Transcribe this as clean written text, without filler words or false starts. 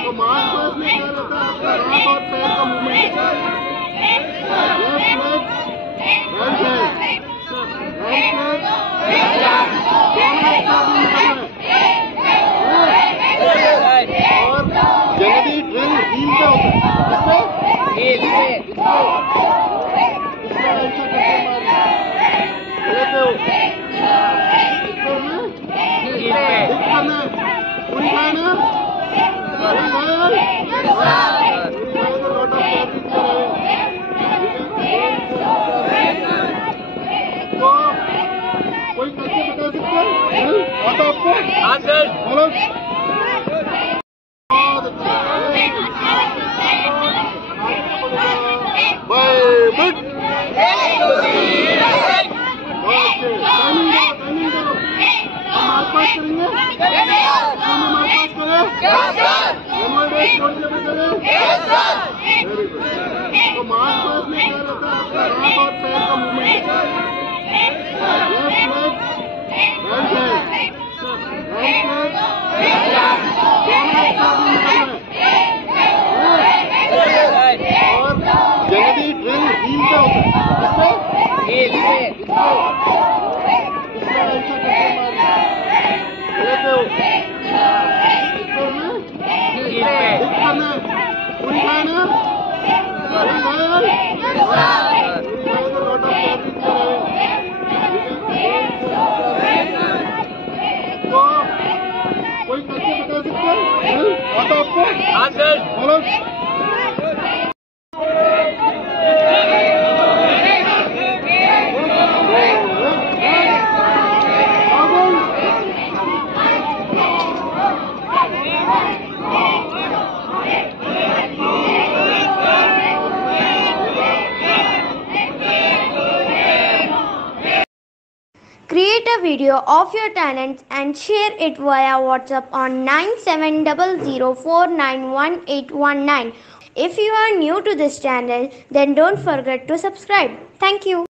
तो मार्च पास में क्या रहता है, आपका हाथ और पैर का movement, left leg, right hand, दोनों एक साथ में निकलना है। और जनरली ड्रिल हील पे होता है, इससे ऐसा करके मारना लेते हो, पूरी खाना कोई करके बता सकते हैं आता आपको? हाँ सर, बोलो। तो मार्च पास में क्या रहता है, आपका हाथ और पैर का movement, left leg, right hand, दोनों एक साथ में निकलना है। और जनरली ड्रिल हील पे होता है, इससे ऐसा करके मारना लेते हो, पूरी खाना तो कोई करके बता सकते हैं आता आपको? हाँ सर, बोलो। Create a video of your talents and share it via WhatsApp on 9700491819. If you are new to this channel, then don't forget to subscribe. Thank you.